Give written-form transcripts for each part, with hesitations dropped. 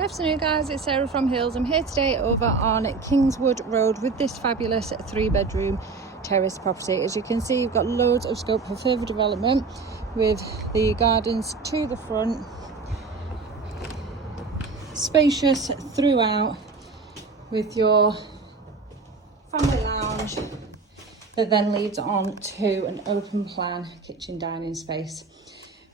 Good afternoon guys, it's Sarah from Hills. I'm here today over on Kingswood Road with this fabulous 3-bedroom terrace property. As you can see, you've got loads of scope for further development with the gardens to the front, spacious throughout with your family lounge that then leads on to an open plan kitchen dining space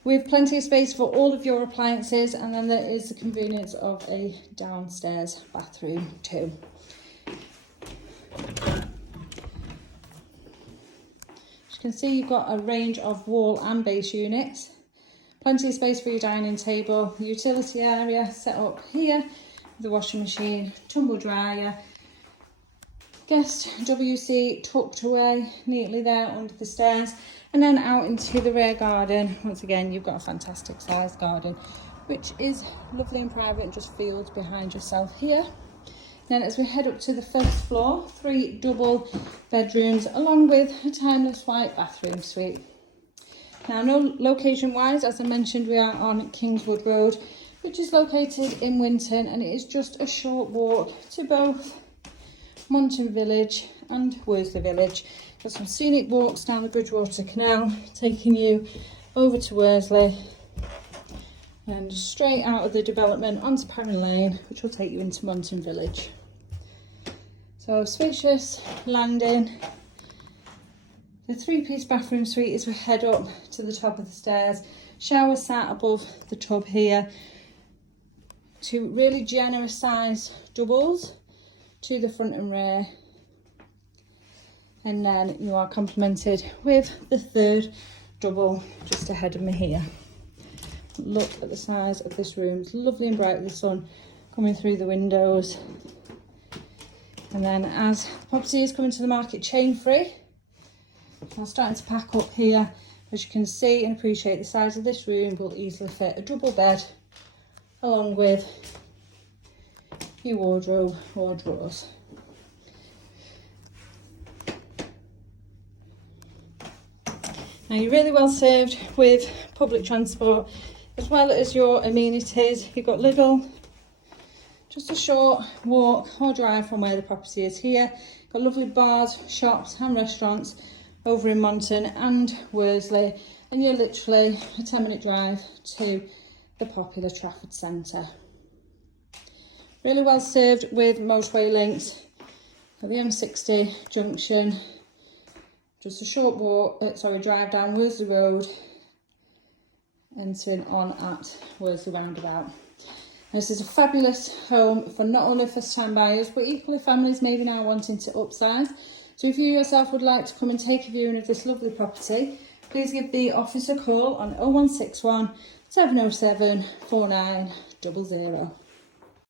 with plenty of space for all of your appliances, and then there is the convenience of a downstairs bathroom too. As you can see, you've got a range of wall and base units, plenty of space for your dining table, the utility area set up here, the washing machine, tumble dryer, guest WC tucked away neatly there under the stairs, and then out into the rear garden. Once again, you've got a fantastic sized garden which is lovely and private and just fields behind yourself here. Then as we head up to the first floor, 3 double bedrooms along with a timeless white bathroom suite. Now, no location wise, as I mentioned, we are on Kingswood Road, which is located in Winton, and it is just a short walk to both Monton Village and Worsley Village. Got some scenic walks down the Bridgewater Canal, taking you over to Worsley and straight out of the development onto Perrin Lane, which will take you into Monton Village. So spacious landing. The 3-piece bathroom suite as we head up to the top of the stairs. Shower sat above the tub here. 2 really generous sized doubles to the front and rear, and then you are complemented with the 3rd double just ahead of me here. Look at the size of this room. It's lovely and bright with the sun coming through the windows. And then as the property is coming to the market chain free, I'm starting to pack up here. As you can see and appreciate, the size of this room will easily fit a double bed along with your wardrobe or drawers. Now, you're really well served with public transport as well as your amenities. You've got Lidl, just a short walk or drive from where the property is here. You've got lovely bars, shops and restaurants over in Monton and Worsley, and you're literally a 10-minute drive to the popular Trafford Centre. Really well served with motorway links at the M60 junction. Just a short walk, drive down Worsley Road, entering on at Worsley Roundabout. This is a fabulous home for not only first-time buyers, but equally families maybe now wanting to upsize. So if you yourself would like to come and take a viewing of this lovely property, please give the office a call on 0161 707 4900.